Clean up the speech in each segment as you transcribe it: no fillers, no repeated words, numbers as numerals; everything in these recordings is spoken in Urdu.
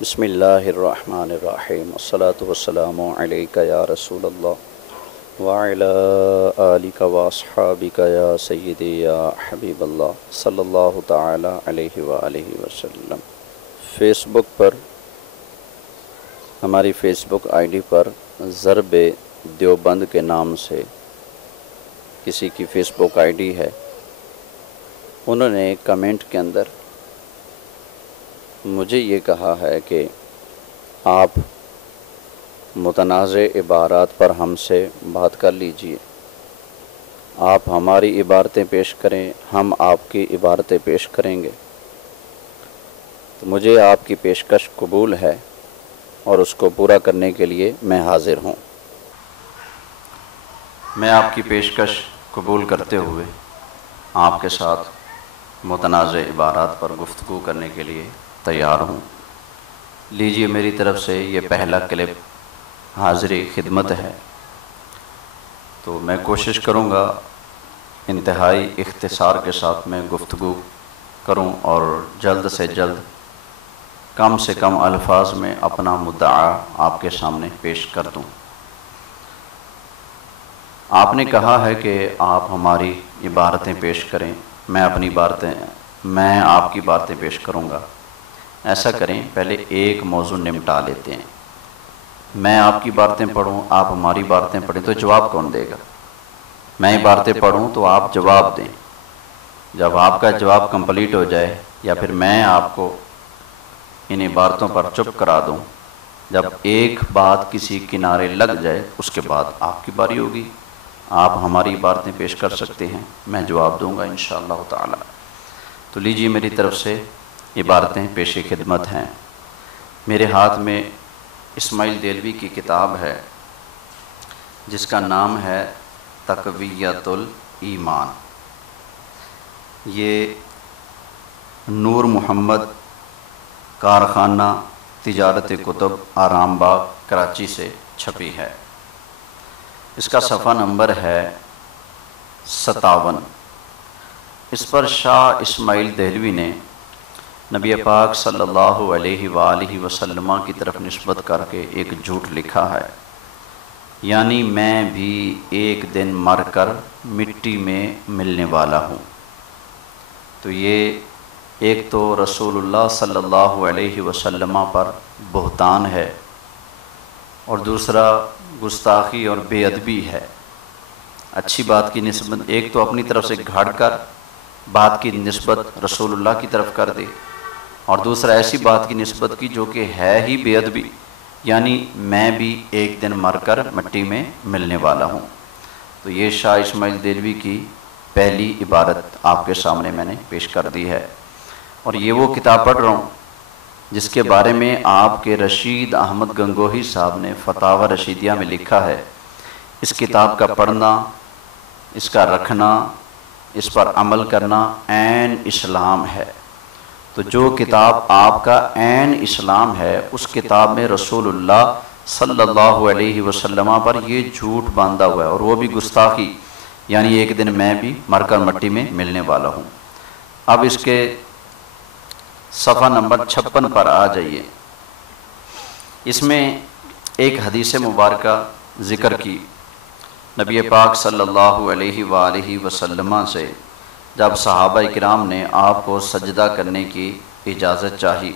بسم اللہ الرحمن الرحیم والصلاة والسلام علیک یا رسول اللہ وعلی آلک واصحابک یا سیدی یا حبیب اللہ صلی اللہ تعالی علیہ وآلہ وسلم۔ فیس بک پر ہماری فیس بک آئی ڈی پر ضرب دیوبند کے نام سے کسی کی فیس بک آئی ڈی ہے، انہوں نے کمنٹ کے اندر مجھے یہ کہا ہے کہ آپ متنازع عبارات پر ہم سے بات کر لیجئے، آپ ہماری عبارتیں پیش کریں، ہم آپ کی عبارتیں پیش کریں گے۔ تو مجھے آپ کی پیشکش قبول ہے اور اس کو پورا کرنے کے لیے میں حاضر ہوں۔ میں آپ کی پیشکش قبول کرتے ہوئے آپ کے ساتھ متنازع عبارات پر گفتگو کرنے کے لیے تیار ہوں۔ لیجئے میری طرف سے یہ پہلا کلپ حاضری خدمت ہے، تو میں کوشش کروں گا انتہائی اختصار کے ساتھ میں گفتگو کروں اور جلد سے جلد کم سے کم الفاظ میں اپنا مدعا آپ کے سامنے پیش کر دوں۔ آپ نے کہا ہے کہ آپ ہماری عبارتیں پیش کریں، میں آپ کی باتیں پیش کروں گا۔ ایسا کریں، پہلے ایک موضوع نمٹا لیتے ہیں، میں آپ کی باتیں پڑھوں، آپ ہماری باتیں پڑھیں، تو جواب کون دے گا؟ میں عبارتیں پڑھوں تو آپ جواب دیں، جب آپ کا جواب کمپلیٹ ہو جائے یا پھر میں آپ کو ان عبارتوں پر چپ کرا دوں، جب ایک بات کسی کنارے لگ جائے اس کے بعد آپ کی باری ہوگی، آپ ہماری عبارتیں پیش کر سکتے ہیں، میں جواب دوں گا انشاءاللہ تعالی۔ تو لیجیے میری طرف سے عبارتیں پیش خدمت ہیں۔ میرے ہاتھ میں اسماعیل دہلوی کی کتاب ہے جس کا نام ہے تقویۃ الایمان۔ یہ نور محمد کارخانہ تجارت کتب آرام باغ کراچی سے چھپی ہے۔ اس کا صفحہ نمبر ہے 57۔ اس پر شاہ اسماعیل دہلوی نے نبی پاک صلی اللہ علیہ وآلہ وسلم کی طرف نسبت کر کے ایک جھوٹ لکھا ہے، یعنی میں بھی ایک دن مر کر مٹی میں ملنے والا ہوں۔ تو یہ ایک تو رسول اللہ صلی اللہ علیہ وسلم پر بہتان ہے، اور دوسرا گستاخی اور بے ادبی ہے۔ اچھی بات کی نسبت ایک تو اپنی طرف سے گھڑ کر بات کی نسبت رسول اللہ کی طرف کر دے، اور دوسرا ایسی بات کی نسبت کی جو کہ ہے ہی بے ادبی، یعنی میں بھی ایک دن مر کر مٹی میں ملنے والا ہوں۔ تو یہ شاہ اسماعیل دہلوی کی پہلی عبارت آپ کے سامنے میں نے پیش کر دی ہے، اور یہ وہ کتاب پڑھ رہا ہوں جس کے بارے میں آپ کے رشید احمد گنگوہی صاحب نے فتاوی رشیدیہ میں لکھا ہے، اس کتاب کا پڑھنا، اس کا رکھنا، اس پر عمل کرنا عین اسلام ہے۔ تو جو کتاب آپ کا عین اسلام ہے، اس کتاب میں رسول اللہ صلی اللہ علیہ وسلم پر یہ جھوٹ باندھا ہوا ہے، اور وہ بھی گستاخی، یعنی ایک دن میں بھی مر کر مٹی میں ملنے والا ہوں۔ اب اس کے صفحہ نمبر 56 پر آ جائیے۔ اس میں ایک حدیث مبارکہ ذکر کی، نبی پاک صلی اللہ علیہ وآلہ وسلم سے جب صحابہ کرام نے آپ کو سجدہ کرنے کی اجازت چاہی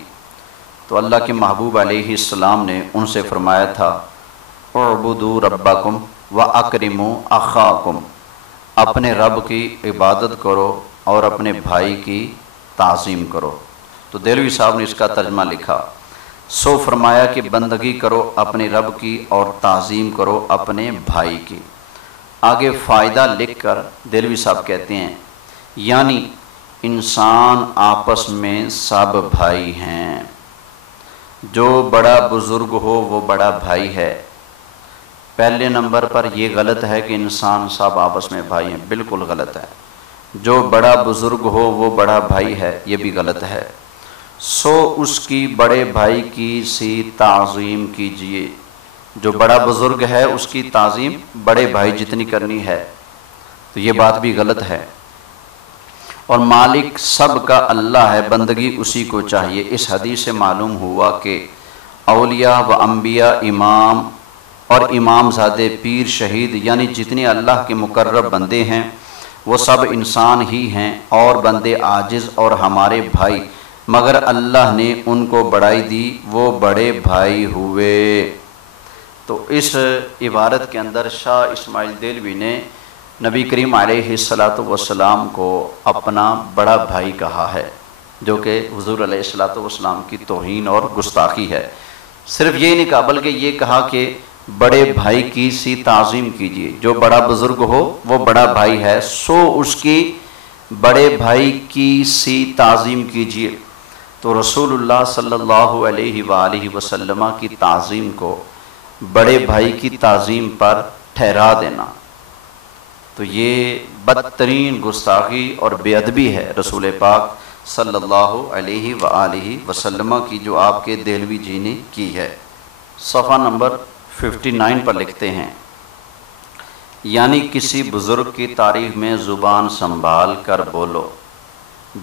تو اللہ کے محبوب علیہ السلام نے ان سے فرمایا تھا، اعبدوا ربکم واکرموا اخاکم، اپنے رب کی عبادت کرو اور اپنے بھائی کی تعظیم کرو۔ تو دہلوی صاحب نے اس کا ترجمہ لکھا، سو فرمایا کہ بندگی کرو اپنے رب کی اور تعظیم کرو اپنے بھائی کی۔ آگے فائدہ لکھ کر دہلوی صاحب کہتے ہیں، یعنی انسان آپس میں سب بھائی ہیں، جو بڑا بزرگ ہو وہ بڑا بھائی ہے۔ پہلے نمبر پر یہ غلط ہے کہ انسان سب آپس میں بھائی ہیں، بالکل غلط ہے۔ جو بڑا بزرگ ہو وہ بڑا بھائی ہے، یہ بھی غلط ہے۔ سو اس کی بڑے بھائی کی سی تعظیم کیجئے، جو بڑا بزرگ ہے اس کی تعظیم بڑے بھائی جتنی کرنی ہے، تو یہ بات بھی غلط ہے۔ اور مالک سب کا اللہ ہے، بندگی اسی کو چاہیے۔ اس حدیث سے معلوم ہوا کہ اولیاء و انبیاء، امام اور امام زادے، پیر، شہید، یعنی جتنے اللہ کے مقرب بندے ہیں وہ سب انسان ہی ہیں اور بندے عاجز اور ہمارے بھائی، مگر اللہ نے ان کو بڑائی دی، وہ بڑے بھائی ہوئے۔ تو اس عبارت کے اندر شاہ اسماعیل دہلوی نے نبی کریم علیہ السلام کو اپنا بڑا بھائی کہا ہے، جو کہ حضور علیہ السلام کی توہین اور گستاخی ہے۔ صرف یہ نہیں کہا بلکہ یہ کہا کہ بڑے بھائی کی سی تعظیم کیجیے، جو بڑا بزرگ ہو وہ بڑا بھائی ہے، سو اس کی بڑے بھائی کی سی تعظیم کیجیے۔ تو رسول اللہ صلی اللہ علیہ وآلہ وسلم کی تعظیم کو بڑے بھائی کی تعظیم پر ٹھہرا دینا تو یہ بدترین گستاخی اور بے ادبی ہے رسول پاک صلی اللہ علیہ وآلہ وسلم کی، جو آپ کے دہلوی جی نے کی ہے۔ صفحہ نمبر 59 پر لکھتے ہیں، یعنی کسی بزرگ کی تعریف میں زبان سنبھال کر بولو،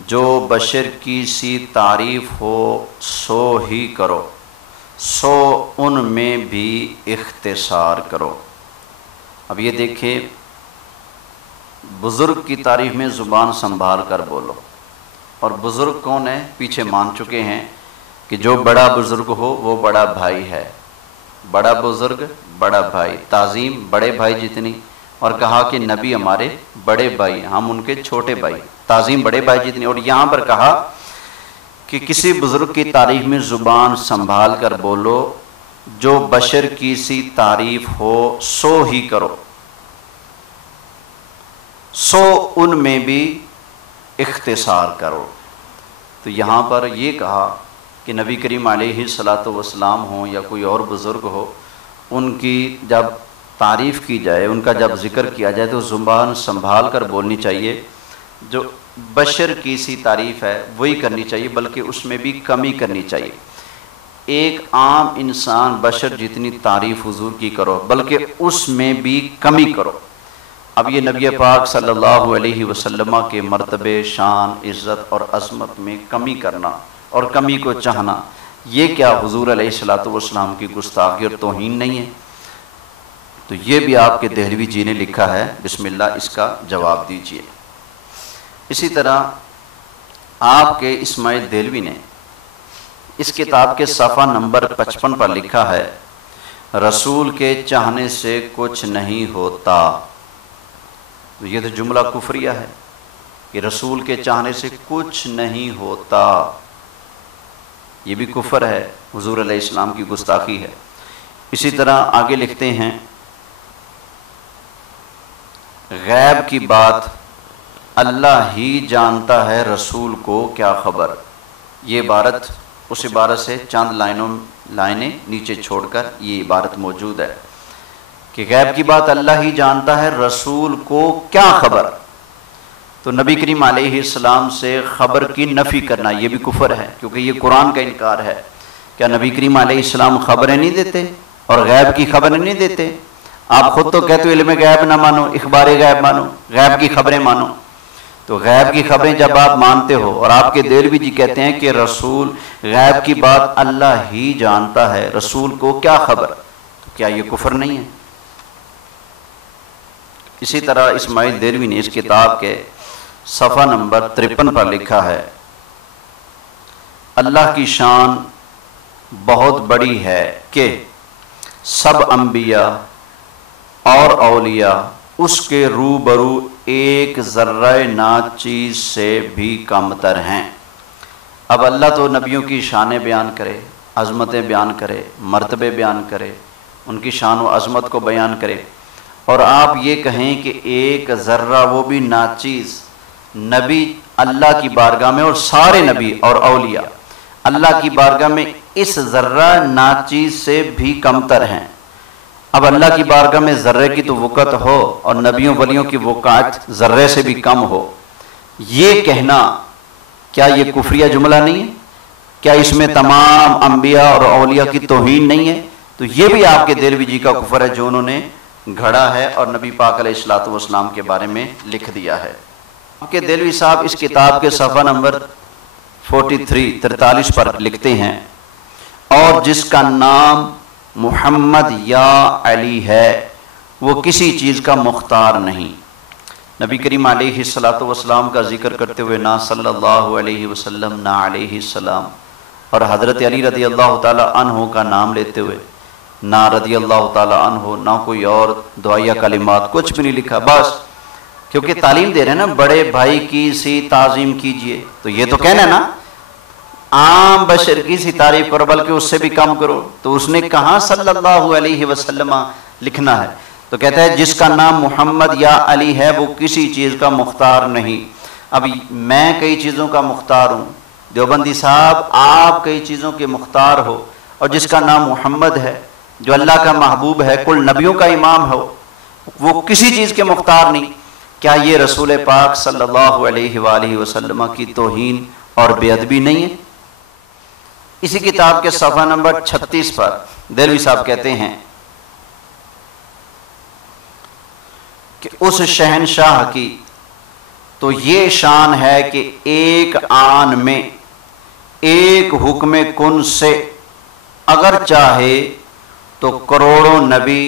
جو بشر کی سی تعریف ہو سو ہی کرو، سو ان میں بھی اختصار کرو۔ اب یہ دیکھیں، بزرگ کی تعریف میں زبان سنبھال کر بولو، اور بزرگ کون ہے؟ پیچھے مان چکے ہیں کہ جو بڑا بزرگ ہو وہ بڑا بھائی ہے، بڑا بزرگ بڑا بھائی، تعظیم بڑے بھائی جتنی، اور کہا کہ نبی ہمارے بڑے بھائی، ہم ان کے چھوٹے بھائی، تعظیم بڑے بھائی جتنی۔ اور یہاں پر کہا کہ کسی بزرگ کی تعریف میں زبان سنبھال کر بولو، جو بشر کی سی تعریف ہو سو ہی کرو، سو ان میں بھی اختصار کرو۔ تو یہاں پر یہ کہا کہ نبی کریم علیہ السلام ہوں یا کوئی اور بزرگ ہو، ان کی جب تعریف کی جائے، ان کا جب ذکر کیا جائے تو زبان سنبھال کر بولنی چاہیے۔ جو بشر کی سی تعریف ہے وہی کرنی چاہیے، بلکہ اس میں بھی کمی کرنی چاہیے۔ ایک عام انسان بشر جتنی تعریف حضور کی کرو، بلکہ اس میں بھی کمی کرو۔ اب یہ نبی پاک صلی اللہ علیہ وسلم کے مرتبے، شان، عزت اور عظمت میں کمی کرنا اور کمی کو چاہنا، یہ کیا حضور علیہ السلام کی گستاخی اور توہین نہیں ہے؟ تو یہ بھی آپ کے دہلوی جی نے لکھا ہے، بسم اللہ اس کا جواب دیجئے۔ اسی طرح آپ کے اسماعیل دہلوی نے اس کتاب کے صفحہ نمبر 55 پر لکھا ہے، رسول کے چاہنے سے کچھ نہیں ہوتا۔ تو یہ تو جملہ کفریہ ہے کہ رسول کے چاہنے سے کچھ نہیں ہوتا، یہ بھی کفر ہے، حضور علیہ السلام کی گستاخی ہے۔ اسی طرح آگے لکھتے ہیں، غیب کی بات اللہ ہی جانتا ہے، رسول کو کیا خبر۔ یہ عبارت اس عبارت سے چند لائنیں نیچے چھوڑ کر یہ عبارت موجود ہے کہ غیب کی بات اللہ ہی جانتا ہے، رسول کو کیا خبر۔ تو نبی کریم علیہ السلام سے خبر کی نفی کرنا یہ بھی کفر ہے، کیونکہ یہ قرآن کا انکار ہے۔ کیا نبی کریم علیہ السلام خبریں نہیں دیتے اور غیب کی خبریں نہیں دیتے؟ آپ خود تو کہتے ہو علم غیب نہ مانو، اخبار غیب مانو، غیب کی خبریں مانو۔ تو غیب کی خبریں جب آپ مانتے ہو، اور آپ کے دہلوی جی کہتے ہیں کہ رسول غیب کی بات اللہ ہی جانتا ہے، رسول کو کیا خبر، تو کیا یہ کفر نہیں ہے؟ اسی طرح اسماعیل دہلوی نے اس کتاب کے صفحہ نمبر 53 پر لکھا ہے، اللہ کی شان بہت بڑی ہے کہ سب انبیاء اور اولیاء اس کے روبرو ایک ذرہ ناچیز سے بھی کم تر ہیں۔ اب اللہ تو نبیوں کی شانیں بیان کرے، عظمتیں بیان کرے، مرتبے بیان کرے، ان کی شان و عظمت کو بیان کرے، اور آپ یہ کہیں کہ ایک ذرہ، وہ بھی ناچیز، نبی اللہ کی بارگاہ میں، اور سارے نبی اور اولیاء اللہ کی بارگاہ میں اس ذرہ ناچیز سے بھی کم تر ہیں۔ اب اللہ کی بارگاہ میں ذرے کی تو وقت ہو اور نبیوں ولیوں کی وقعت ذرے سے بھی کم ہو، یہ کہنا کیا یہ کفریہ جملہ نہیں ہے؟ کیا اس میں تمام انبیاء اور اولیاء کی توہین نہیں ہے؟ تو یہ بھی آپ کے دہلوی جی کا کفر ہے جو انہوں نے گھڑا ہے اور نبی پاک علیہ الصلوۃ والسلام کے بارے میں لکھ دیا ہے۔ کہ دہلوی صاحب اس کتاب کے صفحہ نمبر 43 پر لکھتے ہیں، اور جس کا نام محمد یا علی ہے وہ کسی چیز کا مختار نہیں۔ نبی کریم علیہ السلام کا ذکر کرتے ہوئے نہ صلی اللہ علیہ وسلم، نہ علیہ السلام، اور حضرت علی رضی اللہ تعالی عنہ کا نام لیتے ہوئے نہ رضی اللہ تعالی عنہ، نہ کوئی اور دعائیہ کلمات، کچھ بھی نہیں لکھا۔ بس کیونکہ تعلیم دے رہے ہیں نا، بڑے بھائی کی سی تعظیم کیجئے، تو یہ تو کہنا ہے نا عام بشر کی سی تعریف کرو، بلکہ اس سے بھی کم کرو، تو اس نے کہاں صلی اللہ علیہ وسلم لکھنا ہے؟ تو کہتا ہے جس کا نام محمد یا علی ہے وہ کسی چیز کا مختار نہیں۔ اب میں کئی چیزوں کا مختار ہوں، دیوبندی صاحب آپ کئی چیزوں کے مختار ہو، اور جس کا نام محمد ہے جو اللہ کا محبوب ہے، کل نبیوں کا امام ہو، وہ کسی چیز کے مختار نہیں۔ کیا یہ رسول پاک صلی اللہ علیہ وآلہ وسلم کی توہین اور بے ادبی نہیں ہے؟ اسی کتاب کے صفحہ نمبر 36 پر دہلوی صاحب کہتے ہیں کہ اس شہنشاہ کی تو یہ شان ہے کہ ایک آن میں ایک حکم کن سے اگر چاہے تو کروڑوں نبی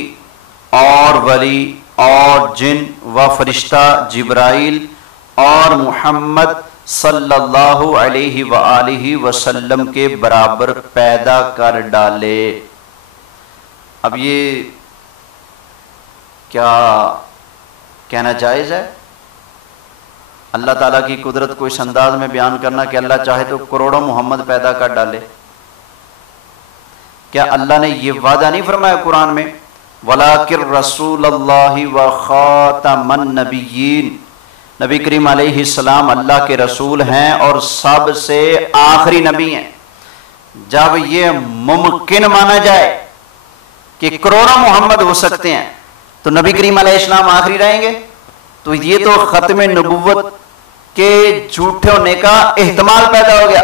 اور ولی اور جن و فرشتہ جبرائیل اور محمد صلی اللہ علیہ وآلہ وسلم کے برابر پیدا کر ڈالے۔ اب یہ کیا کہنا جائز ہے؟ اللہ تعالیٰ کی قدرت کو اس انداز میں بیان کرنا کہ اللہ چاہے تو کروڑوں محمد پیدا کر ڈالے۔ کیا اللہ نے یہ وعدہ نہیں فرمایا قرآن میں وَلَٰكِن رَسُولَ اللَّهِ وَخَاتَمَ النَّبِيِّينَ؟ نبی کریم علیہ السلام اللہ کے رسول ہیں اور سب سے آخری نبی ہیں۔ جب یہ ممکن مانا جائے کہ کروڑوں محمد ہو سکتے ہیں تو نبی کریم علیہ السلام آخری رہیں گے، تو یہ تو ختم نبوت کے جھوٹے ہونے کا احتمال پیدا ہو گیا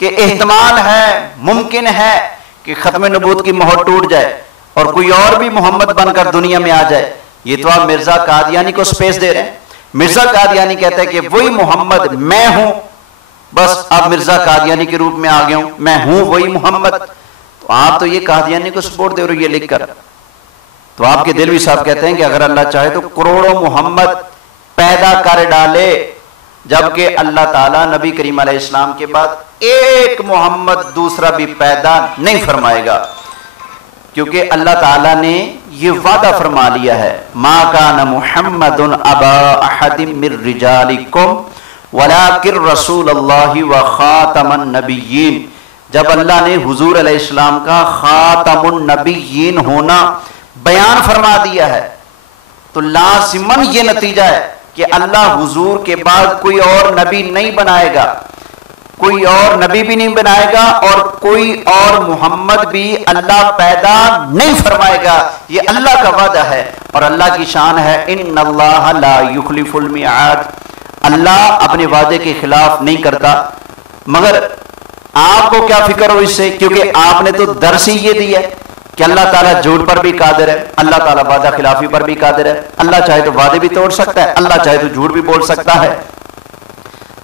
کہ احتمال ہے، ممکن ہے کہ ختم نبوت کی مہر ٹوٹ جائے اور کوئی اور بھی محمد بن کر دنیا میں آ جائے۔ یہ تو آپ مرزا قادیانی کو سپیس دے رہے ہیں۔ مرزا قادیانی کہتا ہے کہ وہی محمد میں ہوں، بس اب مرزا قادیانی کے روپ میں آ گیا ہوں، میں ہوں وہی محمد۔ تو آپ تو یہ قادیانی کو سپورٹ دے رہے ہو یہ لکھ کر۔ تو آپ کے دہلوی صاحب کہتے ہیں کہ اگر اللہ چاہے تو کروڑوں محمد پیدا کر ڈالے، جبکہ اللہ تعالیٰ نبی کریم علیہ السلام کے بعد ایک محمد دوسرا بھی پیدا نہیں فرمائے گا، کیونکہ اللہ تعالیٰ نے یہ وعدہ فرما لیا ہے ما کان محمد ابا احد من رجالکم ولکن رسول اللہ وخاتم النبیین۔ جب اللہ نے حضور علیہ السلام کا خاتم النبیین ہونا بیان فرما دیا ہے تو لازماً یہ نتیجہ ہے کہ اللہ حضور کے بعد کوئی اور نبی نہیں بنائے گا، کوئی اور نبی بھی نہیں بنائے گا، اور کوئی اور محمد بھی اللہ پیدا نہیں فرمائے گا۔ یہ اللہ کا وعدہ ہے اور اللہ کی شان ہے ان اللہ لا یخلف المیعاد۔ اللہ اپنے وعدے کے خلاف نہیں کرتا۔ مگر آپ کو کیا فکر ہو اس سے، کیونکہ آپ نے تو درس ہی یہ دی ہے کہ اللہ تعالیٰ جھوٹ پر بھی قادر ہے، اللہ تعالیٰ وعدہ خلافی پر بھی قادر ہے، اللہ چاہے تو وعدے بھی توڑ سکتا ہے، اللہ چاہے تو جھوٹ بھی بول سکتا ہے۔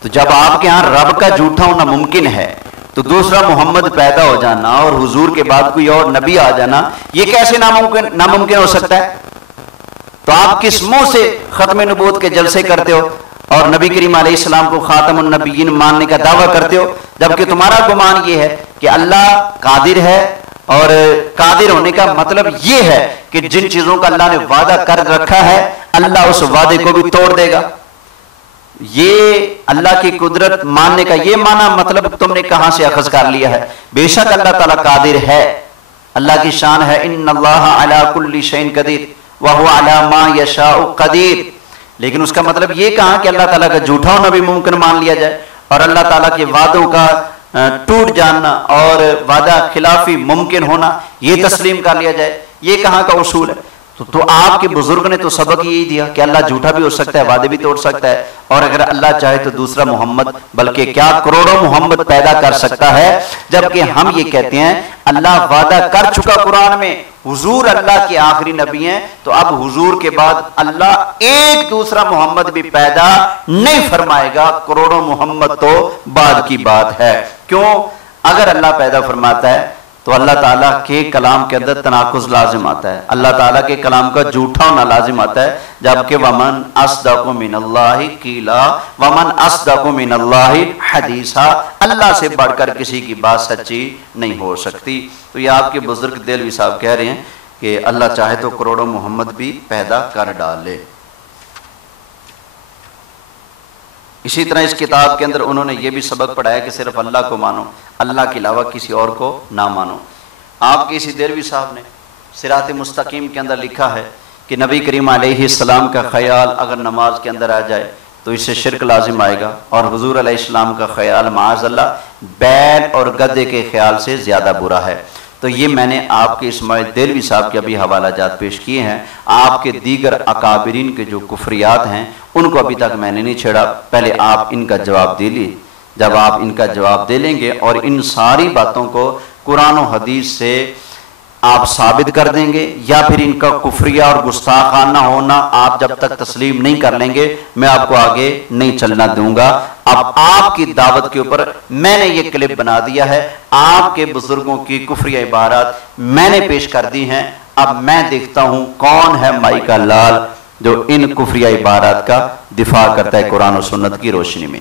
تو جب آپ کے ہاں رب کا جھوٹا ہونا ممکن ہے تو دوسرا محمد پیدا ہو جانا اور حضور کے بعد کوئی اور نبی آ جانا یہ کیسے ناممکن ہو سکتا ہے؟ تو آپ کس منہ سے ختم نبوت کے جلسے کرتے ہو اور نبی کریم علیہ السلام کو خاتم النبیین ماننے کا دعویٰ کرتے ہو، جبکہ تمہارا گمان یہ ہے کہ اللہ قادر ہے، اور قادر ہونے کا مطلب یہ ہے کہ جن چیزوں کا اللہ نے وعدہ کر رکھا ہے اللہ اس وعدے کو بھی توڑ دے گا۔ یہ اللہ کی قدرت ماننے کا یہ معنی مطلب تم نے کہاں سے اخذ کر لیا ہے؟ بے شک اللہ تعالیٰ قادر ہے، اللہ کی شان ہے ان اللہ علی کل شیء قدیر وہو علی ما یشاء قدیر، لیکن اس کا مطلب یہ کہاں کہ اللہ تعالیٰ کا جھوٹا ہونا بھی ممکن مان لیا جائے اور اللہ تعالیٰ کے وعدوں کا ٹوٹ جاننا اور وعدہ خلافی ممکن ہونا یہ تسلیم کر لیا جائے، یہ کہاں کا اصول ہے؟ تو آپ کے بزرگ نے تو سبق یہی دیا کہ اللہ جھوٹا بھی ہو سکتا ہے، وعدے بھی توڑ سکتا ہے، اور اگر اللہ چاہے تو دوسرا محمد بلکہ کیا کروڑوں محمد پیدا کر سکتا ہے۔ جبکہ ہم یہ کہتے ہیں اللہ وعدہ کر چکا قرآن میں، حضور اللہ کے آخری نبی ہیں، تو اب حضور کے بعد اللہ ایک دوسرا محمد بھی پیدا نہیں فرمائے گا، کروڑوں محمد تو بعد کی بات ہے۔ کیوں؟ اگر اللہ پیدا فرماتا ہے تو اللہ تعالیٰ کے کلام کے اندر تناقض لازم آتا ہے، اللہ تعالیٰ کے کلام کا جھوٹا ہونا لازم آتا ہے، جبکہ وَمَنْ أَصْدَقُ مِنَ اللَّهِ قِيلًا وَمَنْ أَصْدَقُ مِنَ اللَّهِ حَدِيثًا، اللہ سے بڑھ کر کسی کی بات سچی نہیں ہو سکتی۔ تو یہ آپ کے بزرگ دہلوی صاحب کہہ رہے ہیں کہ اللہ چاہے تو کروڑوں محمد بھی پیدا کر ڈالے۔ اسی طرح اس کتاب کے اندر انہوں نے یہ بھی سبق پڑھایا کہ صرف اللہ کو مانو، اللہ کے علاوہ کسی اور کو نہ مانو۔ آپ کے اسی دہلوی صاحب نے صراط مستقیم کے اندر لکھا ہے کہ نبی کریم علیہ السلام کا خیال اگر نماز کے اندر آ جائے تو اس سے شرک لازم آئے گا، اور حضور علیہ السلام کا خیال معاذ اللہ بیل اور گدے کے خیال سے زیادہ برا ہے۔ تو یہ میں نے آپ کے اسماعیل دہلوی صاحب کے ابھی حوالہ جات پیش کیے ہیں۔ آپ کے دیگر اکابرین کے جو کفریات ہیں ان کو ابھی تک میں نے نہیں چھیڑا، پہلے آپ ان کا جواب دے لیے۔ جب آپ ان کا جواب دے لیں گے اور ان ساری باتوں کو قرآن و حدیث سے آپ ثابت کر دیں گے، یا پھر ان کا کفریہ اور گستاخانہ ہونا آپ جب تک تسلیم نہیں کر لیں گے، میں آپ کو آگے نہیں چلنا دوں گا۔ اب آپ کی دعوت کے اوپر میں نے یہ کلپ بنا دیا ہے، آپ کے بزرگوں کی کفریہ عبارات میں نے پیش کر دی ہیں، اب میں دیکھتا ہوں کون ہے مائی کا لال جو ان کفریہ عبارات کا دفاع کرتا ہے قرآن و سنت کی روشنی میں۔